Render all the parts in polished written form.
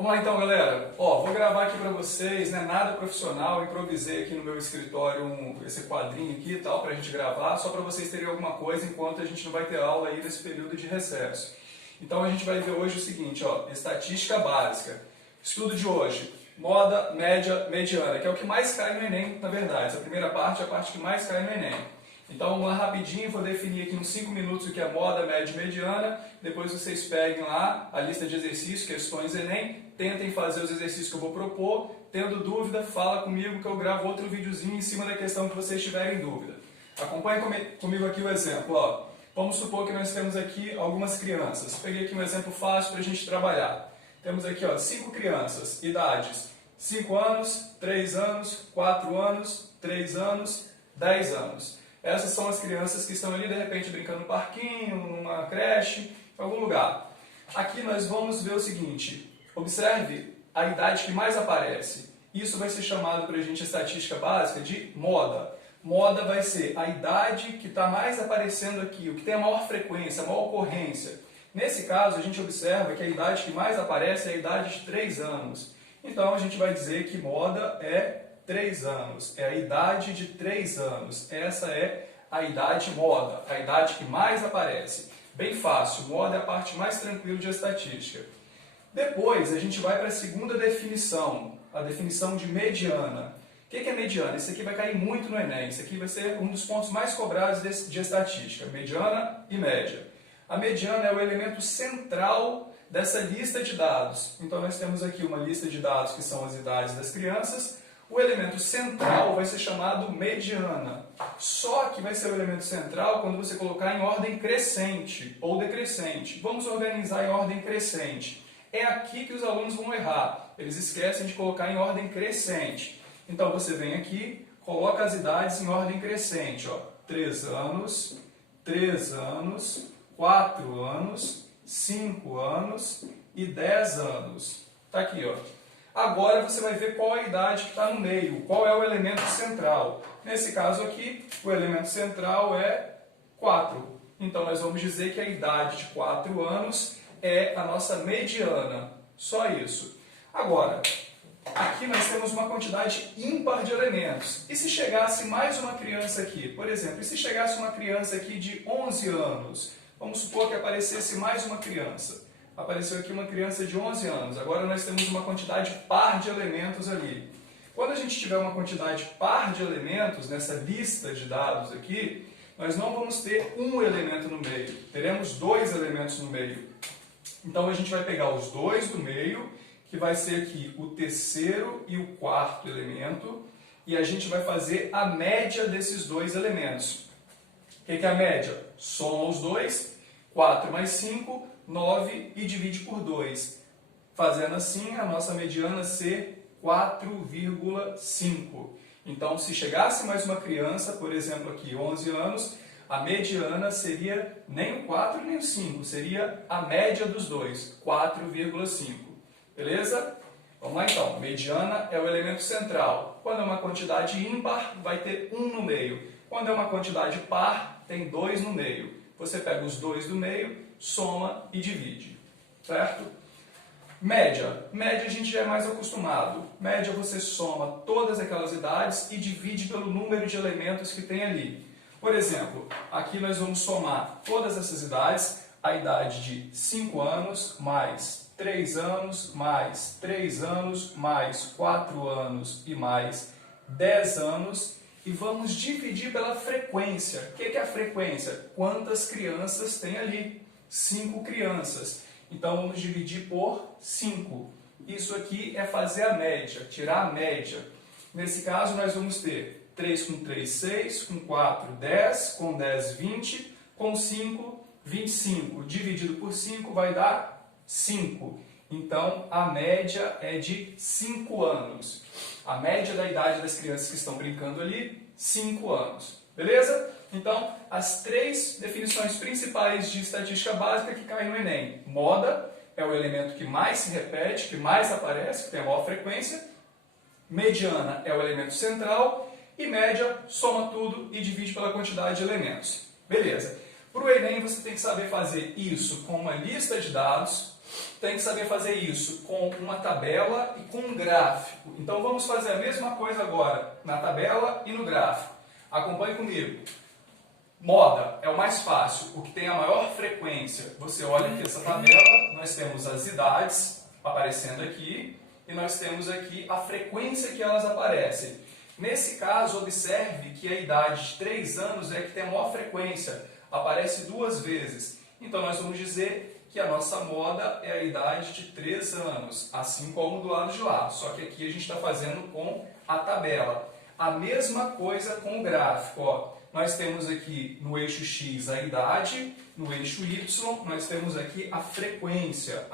Vamos lá então, galera. Vou gravar aqui para vocês, né? Nada profissional, improvisei aqui no meu escritório esse quadrinho aqui e tal para a gente gravar, só para vocês terem alguma coisa enquanto a gente não vai ter aula aí nesse período de recesso. Então a gente vai ver hoje o seguinte, estatística básica. Estudo de hoje, moda, média, mediana, que é o que mais cai no Enem, na verdade. Essa primeira parte é a parte que mais cai no Enem. Então vamos lá rapidinho, vou definir aqui uns 5 minutos o que é moda, média e mediana. Depois vocês peguem lá a lista de exercícios, questões Enem, tentem fazer os exercícios que eu vou propor. Tendo dúvida, fala comigo que eu gravo outro videozinho em cima da questão que vocês tiverem dúvida. Acompanhe comigo aqui o exemplo. Vamos supor que nós temos aqui algumas crianças. Peguei aqui um exemplo fácil para a gente trabalhar. Temos aqui 5 crianças, idades 5 anos, 3 anos, 4 anos, 3 anos, 10 anos. Essas são as crianças que estão ali, de repente, brincando no parquinho, numa creche, em algum lugar. Aqui nós vamos ver o seguinte, observe a idade que mais aparece. Isso vai ser chamado para a gente, estatística básica, de moda. Moda vai ser a idade que está mais aparecendo aqui, o que tem a maior frequência, a maior ocorrência. Nesse caso, a gente observa que a idade que mais aparece é a idade de 3 anos. Então, a gente vai dizer que moda é 3 anos, é a idade de 3 anos. Essa é a idade moda, a idade que mais aparece. Bem fácil, moda é a parte mais tranquila de estatística. Depois, a gente vai para a segunda definição, a definição de mediana. O que é mediana? Isso aqui vai cair muito no Enem, isso aqui vai ser um dos pontos mais cobrados de estatística, mediana e média. A mediana é o elemento central dessa lista de dados. Então, nós temos aqui uma lista de dados que são as idades das crianças. O elemento central vai ser chamado mediana. Só que vai ser o elemento central quando você colocar em ordem crescente ou decrescente. Vamos organizar em ordem crescente. É aqui que os alunos vão errar. Eles esquecem de colocar em ordem crescente. Então você vem aqui, coloca as idades em ordem crescente. 3 anos, 3 anos, 4 anos, 5 anos e 10 anos. Está aqui, Agora você vai ver qual é a idade que está no meio, qual é o elemento central. Nesse caso aqui, o elemento central é 4. Então nós vamos dizer que a idade de 4 anos é a nossa mediana. Só isso. Agora, aqui nós temos uma quantidade ímpar de elementos. E se chegasse mais uma criança aqui? Por exemplo, e se chegasse uma criança aqui de 11 anos? Vamos supor que aparecesse mais uma criança. Apareceu aqui uma criança de 11 anos. Agora nós temos uma quantidade par de elementos ali. Quando a gente tiver uma quantidade par de elementos nessa lista de dados aqui, nós não vamos ter um elemento no meio. Teremos 2 elementos no meio. Então a gente vai pegar os 2 do meio, que vai ser aqui o terceiro e o quarto elemento, e a gente vai fazer a média desses 2 elementos. O que é a média? Soma os 2, 4 mais 5, 9 e divide por 2. Fazendo assim, a nossa mediana ser 4,5. Então, se chegasse mais uma criança, por exemplo aqui, 11 anos, a mediana seria nem o 4 nem o 5, seria a média dos dois, 4,5. Beleza? Vamos lá então, mediana é o elemento central. Quando é uma quantidade ímpar, vai ter 1 no meio. Quando é uma quantidade par, tem 2 no meio. Você pega os 2 do meio, soma e divide, certo? Média. Média a gente já é mais acostumado. Média você soma todas aquelas idades e divide pelo número de elementos que tem ali. Por exemplo, aqui nós vamos somar todas essas idades, a idade de 5 anos, mais 3 anos, mais 3 anos, mais 4 anos e mais 10 anos, e vamos dividir pela frequência. O que é a frequência? Quantas crianças tem ali? 5 crianças. Então vamos dividir por 5. Isso aqui é fazer a média, tirar a média. Nesse caso nós vamos ter 3 com 3, 6, com 4, 10, com 10, 20, com 5, 25. Dividido por 5 vai dar 5. Então a média é de 5 anos. A média da idade das crianças que estão brincando ali, 5 anos. Beleza? Então, as 3 definições principais de estatística básica que caem no Enem. Moda é o elemento que mais se repete, que mais aparece, que tem a maior frequência. Mediana é o elemento central. E média, soma tudo e divide pela quantidade de elementos. Beleza. Para o Enem você tem que saber fazer isso com uma lista de dados, tem que saber fazer isso com uma tabela e com um gráfico. Então vamos fazer a mesma coisa agora na tabela e no gráfico. Acompanhe comigo. Moda é o mais fácil, o que tem a maior frequência. Você olha aqui essa tabela, nós temos as idades aparecendo aqui e nós temos aqui a frequência que elas aparecem. Nesse caso, observe que a idade de 3 anos é que tem a maior frequência, aparece 2 vezes. Então nós vamos dizer que a nossa moda é a idade de 3 anos, assim como do lado de lá, só que aqui a gente está fazendo com a tabela. A mesma coisa com o gráfico, ó. Nós temos aqui no eixo X a idade, no eixo Y nós temos aqui a frequência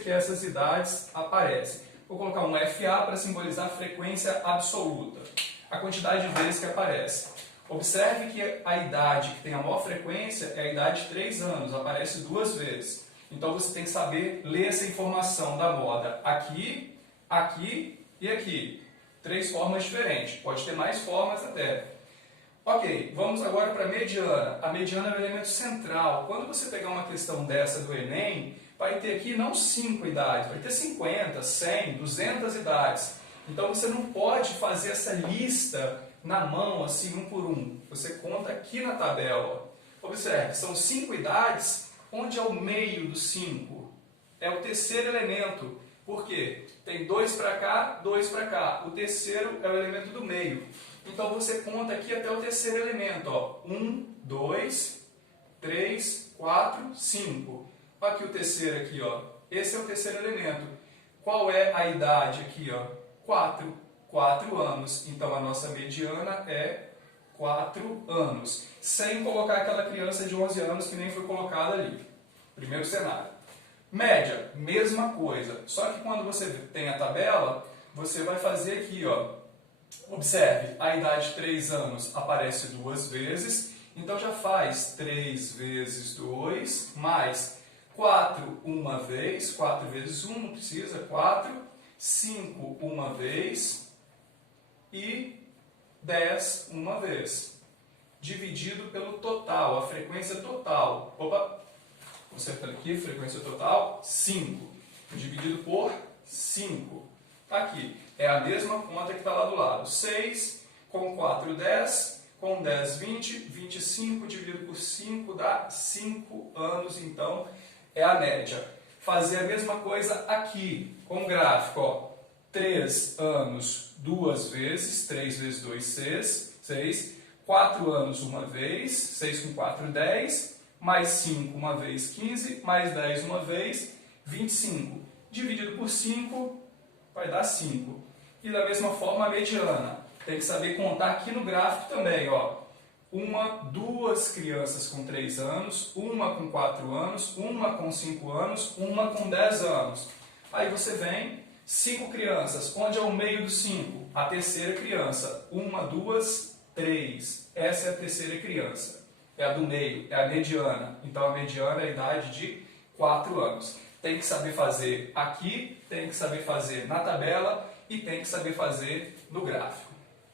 que essas idades aparecem. Vou colocar um FA para simbolizar a frequência absoluta, a quantidade de vezes que aparece. Observe que a idade que tem a maior frequência é a idade de 3 anos, aparece 2 vezes. Então você tem que saber ler essa informação da moda aqui, aqui e aqui. 3 formas diferentes, pode ter mais formas até. Ok, vamos agora para a mediana. A mediana é o elemento central. Quando você pegar uma questão dessa do Enem, vai ter aqui não 5 idades, vai ter 50, 100, 200 idades. Então você não pode fazer essa lista na mão, assim, um por um. Você conta aqui na tabela. Observe, são 5 idades, onde é o meio dos 5? É o terceiro elemento. Por quê? Tem 2 para cá, 2 para cá. O terceiro é o elemento do meio. Então você conta aqui até o terceiro elemento, ó. 1, 2, 3, 4, 5. Olha aqui o terceiro aqui, ó. Esse é o terceiro elemento. Qual é a idade aqui, ó? 4 anos. Então a nossa mediana é 4 anos. Sem colocar aquela criança de 11 anos que nem foi colocada ali. Primeiro cenário. Média, mesma coisa. Só que quando você tem a tabela, você vai fazer aqui, ó. Observe, a idade de 3 anos aparece 2 vezes, então já faz 3 vezes 2, mais 4 uma vez, 4 vezes 1, não precisa, 4, 5 uma vez e 10 uma vez, dividido pelo total, a frequência total. Opa, consertando aqui, frequência total, 5, dividido por 5. Aqui, é a mesma conta que está lá do lado. 6, com 4, 10, com 10, 20, 25 dividido por 5 dá 5 anos, então é a média. Fazer a mesma coisa aqui, com o gráfico, ó. 3 anos 2 vezes, 3 vezes 2, 6, 4 anos uma vez, 6 com 4, 10, mais 5 uma vez, 15, mais 10 uma vez, 25. Dividido por 5, vai dar 5. E da mesma forma a mediana. Tem que saber contar aqui no gráfico também, ó. 2 crianças com 3 anos, uma com 4 anos, uma com 5 anos, uma com 10 anos. Aí você vem, 5 crianças. Onde é o meio dos 5? A terceira criança. 1, 2, 3. Essa é a terceira criança. É a do meio, é a mediana. Então a mediana é a idade de 4 anos. Tem que saber fazer aqui, tem que saber fazer na tabela e tem que saber fazer no gráfico.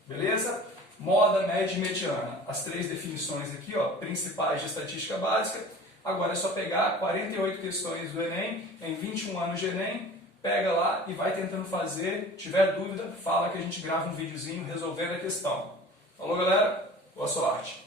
Beleza? Moda, média e mediana. As 3 definições aqui, ó, principais de estatística básica. Agora é só pegar 48 questões do Enem, em 21 anos de Enem, pega lá e vai tentando fazer. Tiver dúvida, fala que a gente grava um videozinho resolvendo a questão. Falou, galera? Boa sorte!